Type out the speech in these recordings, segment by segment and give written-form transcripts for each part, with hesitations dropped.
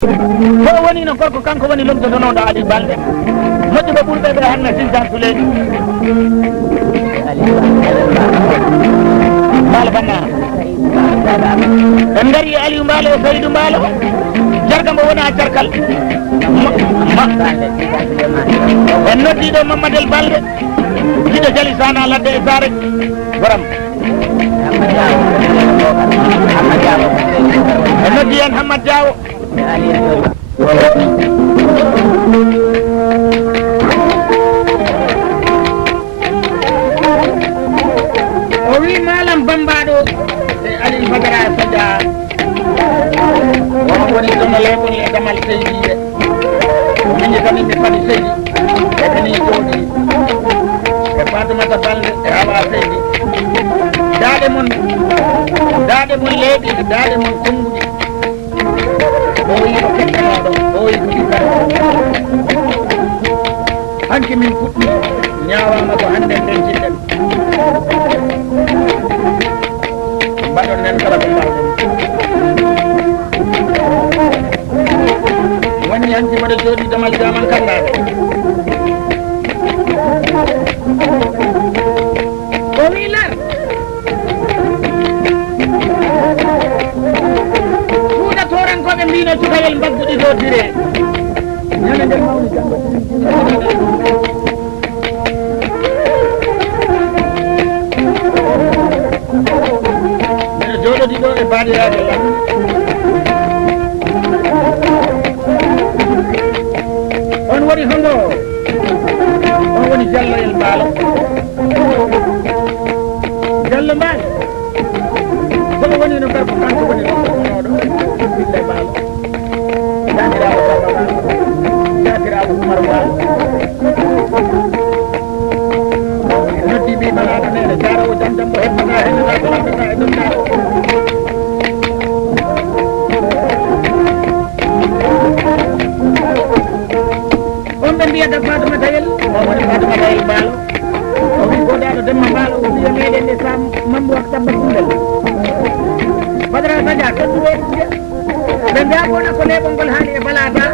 so woni no gorko kanko woni lomtotonoɗo Ali Balde moƴƴuɓe ɓurɓe ɓe hanne Sylvain Souleyji Mbaalo Banna en gari Aliou Mbaalo e Saydou Mbaalo jarga mbo wona jarkal en noddiɗo Mamadel Balde jiɗo Jali Sana ladde e Sare Boram en noddi en Hamad Diawo o wi malam bambaɗo e Aliou Badara Sodia on woni ɗono leɓol e damal seydiɓe miñi kam inde Fadi Seydi eɓeni jooɗi e Fatoumata Balde e Awa Seydi daaɗe mon leeɓi e daaɗe mon konnguɗi o wiino kettanoɗo o wi ɗuɗi kare hanki min puɗɗi ñawama ko hande nden jiɗɗen mbaɗon nen kala ko mbawɗen woni hanki mbaɗa jooɗi damal jaman kannade o wi lar suuɗa torankoɓe mbino cukayel mbagguɗi do tire ñande nder mawni janggo mbiɗa jooɗodi ɗo e baɗiraɓe lam on woni hongo on woni Dialloyel Mbaalo Diallo Mbaalo somo woni no garko kanko woni ɗoɗo ɓiɗɗe Mbaalo jatirawo Baba Mbaalo jatirawo Oumar Mbaalo noddi mbimanaɗo nene jarawo jam jam mo heɓɓata hennata ko lambata e ɗumɗaɗo on ɓe mbiyata Fatoumata Yel o woni Fatoumata Yel Mbaalo o wi goɗaɗo Demba Mbaalo o wiya meɗen nde Sam Mambo ak Samba Koundel Badara Sadia todduɓe ɓe mbiyagona ko leɓol ngol haali e balada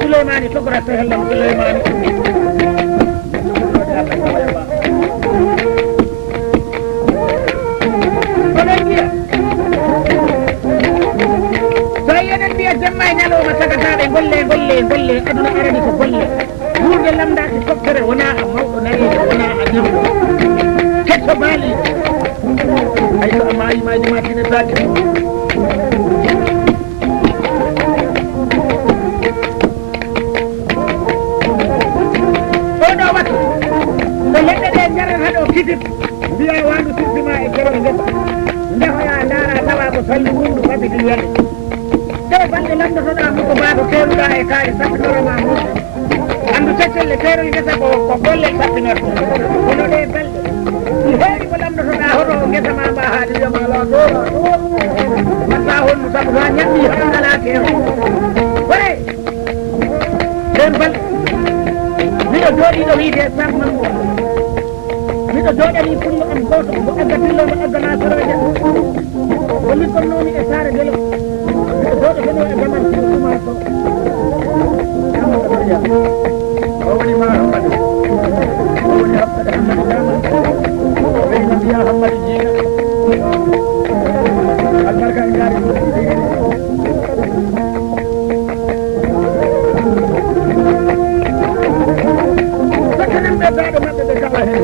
Souleymane Tokora Sehellam Souleymane so yenen mbiya jemma e ñalowma tagataɓe golle aduna arani ko golle wurde lamdaki coxtere wona a mawɗo nareje wona a ñamɗo ketto baali hay so a maayi maji ma tinetake oɗo wattu so leɗɗe ɗe jarata ɗo kitip mbiya wandu sirtima e keroe ngesa jahoya dara tawa ko salli mundu fabiti wiyande tew balɗe lamdotoɗa muko mbaɗo keruɗa e kaari sappinoroma muɗe andu teccelle kerol ngesa ko gollel sappinorto kono ɗe balɗe heeri ko lamdotoɗa hoto ngesa ma mba haade wiyama ala dora mbatta honno sabu to a ñammi hoɗo ala keero ore nden bal miɗo jooɗiɗo wiide samman miɗo jooɗani pullo am goto mo aggatillo mo aggana soroje ko liggonnoomi e saare belo miɗo jooɗotono e damal sino ɗuma so o woni ma hammadi o woni hammadi hammadi damal o weyno mbiya hammadi jiina albarka e ngaari sakkanen ɓeddaɗo maɓɓe ɓe kaɓa hen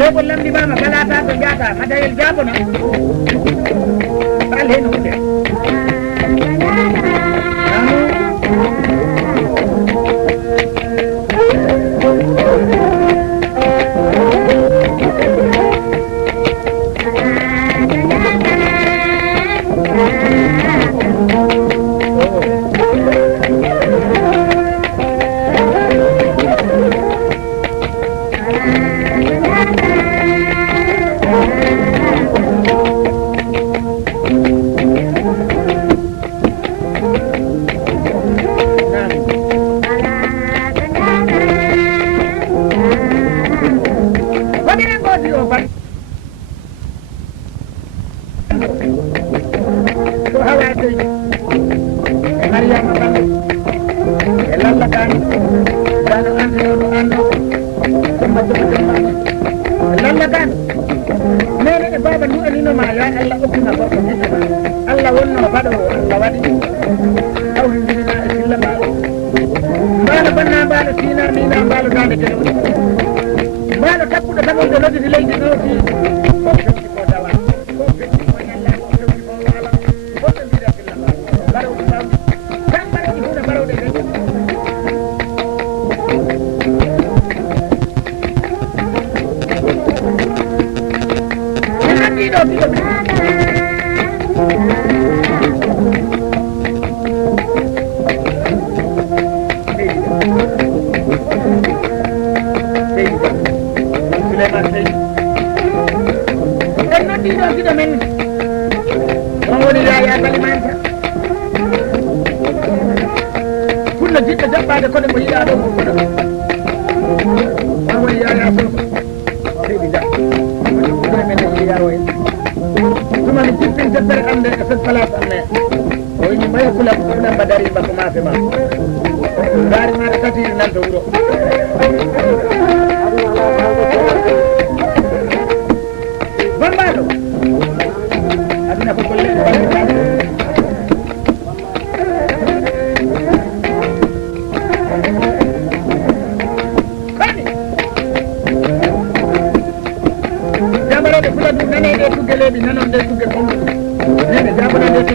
lebo lamdi mama galata to jata madayel jabona bal hen hunde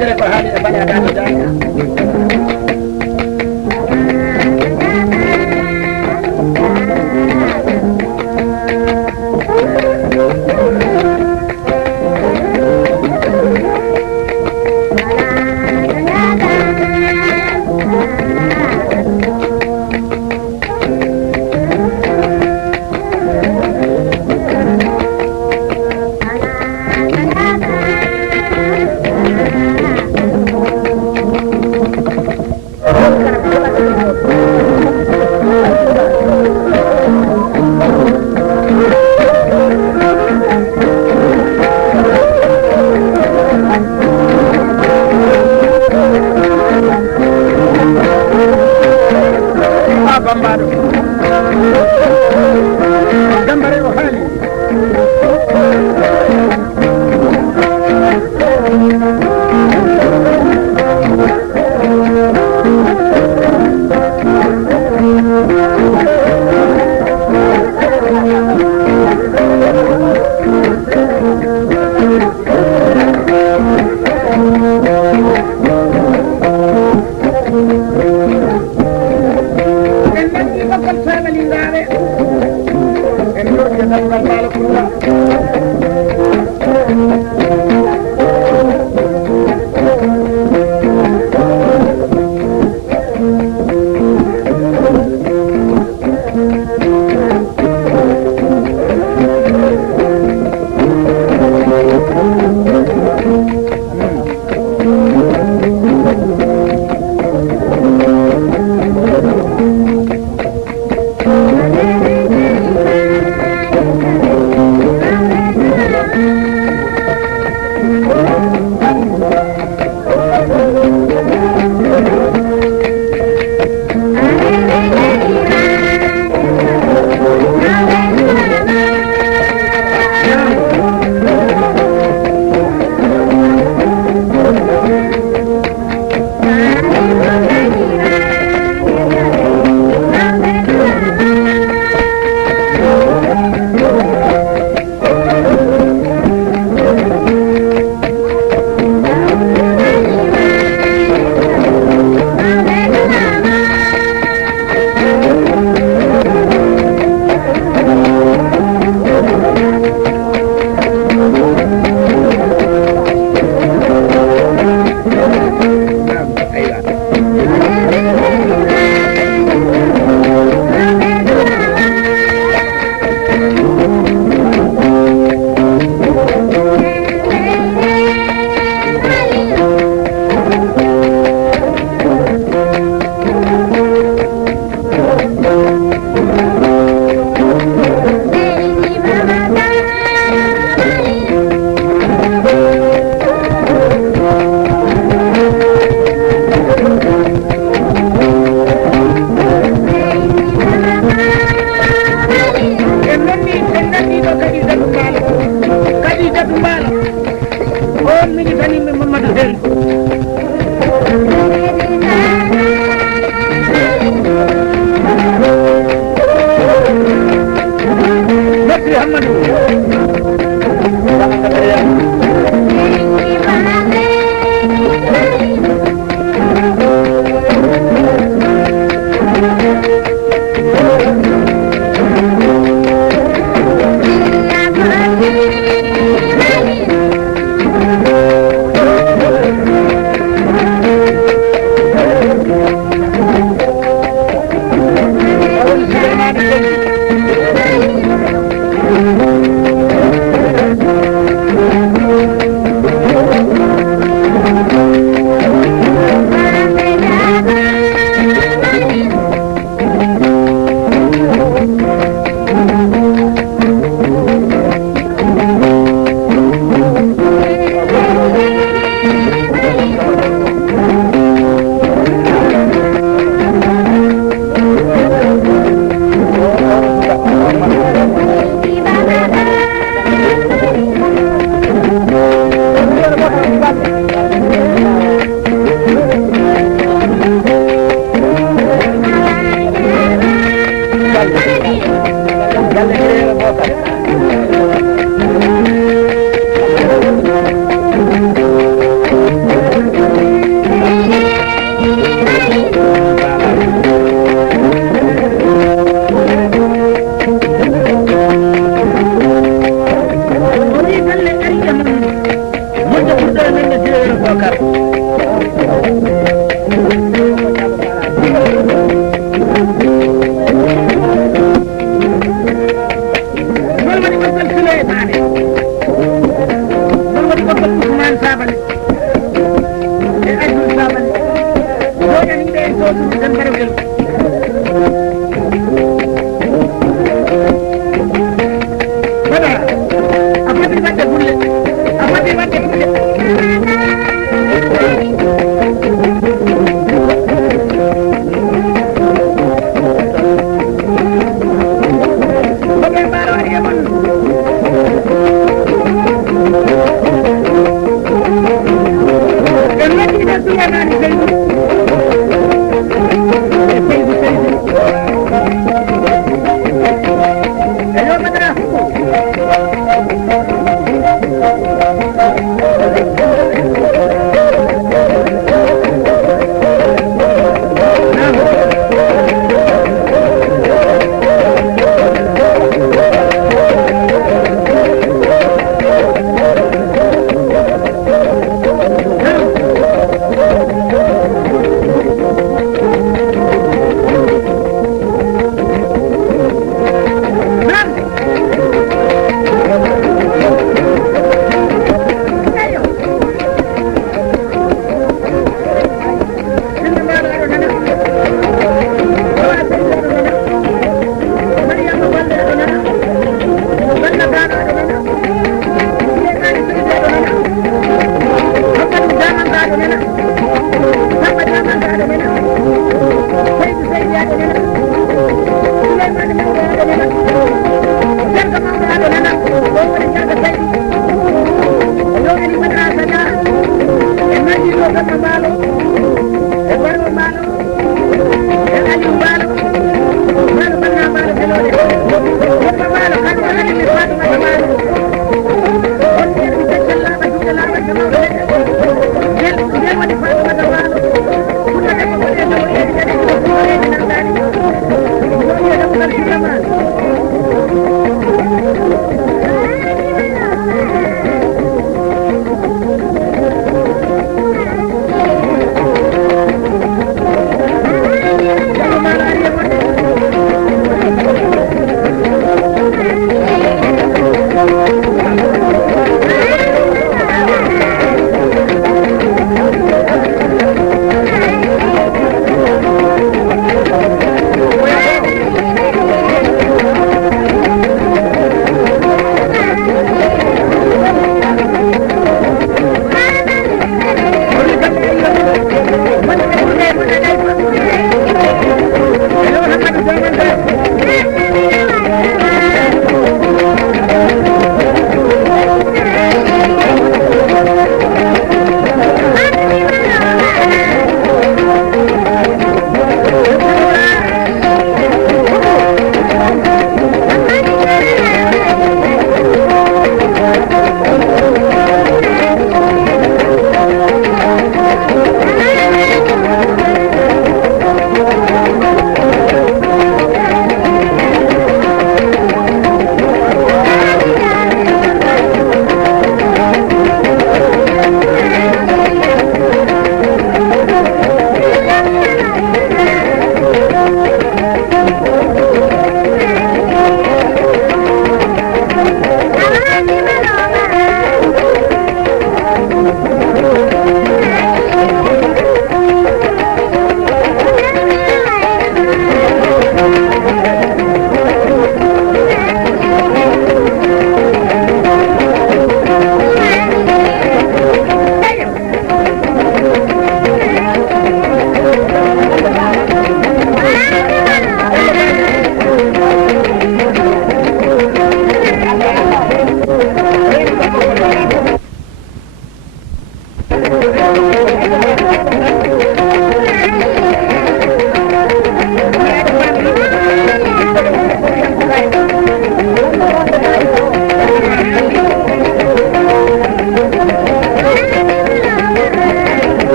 yidere ko haali e bane adano jaaña sodu dan barabel bada apati batte bulle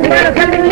para salir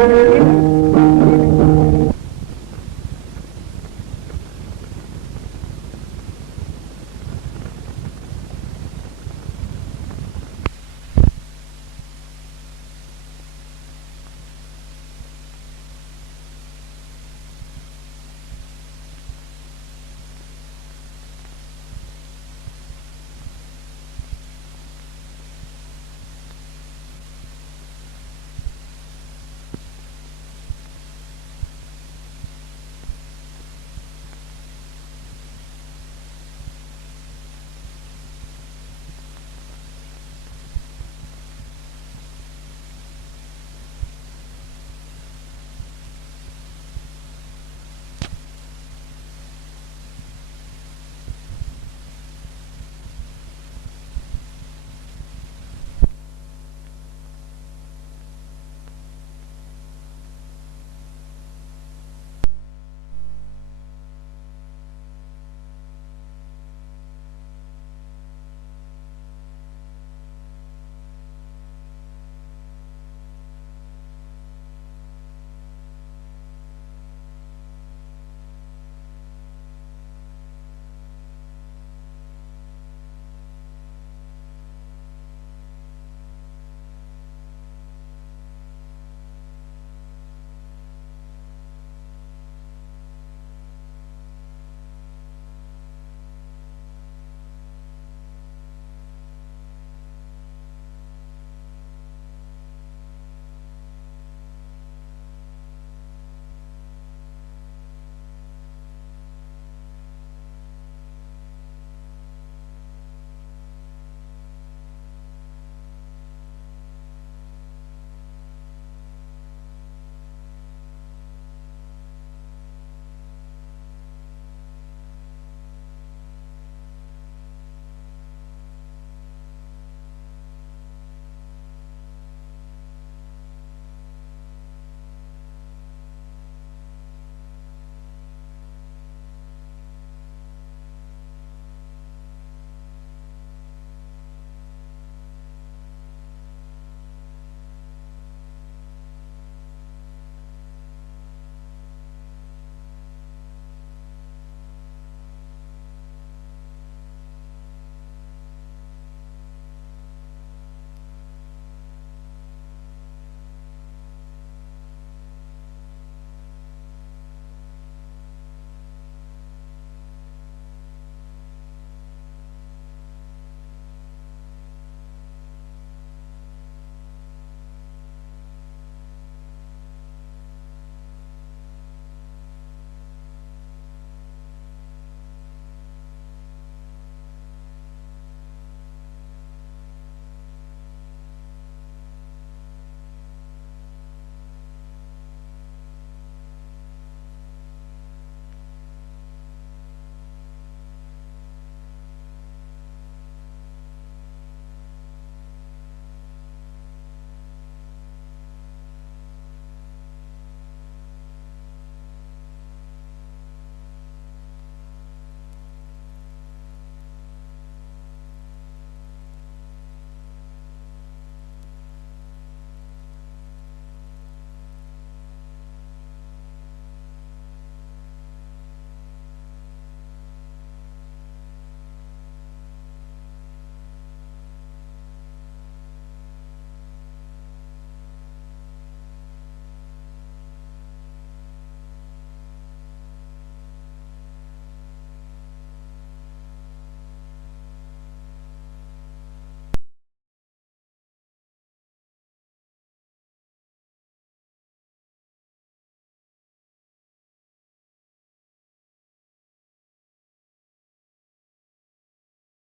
Thank you.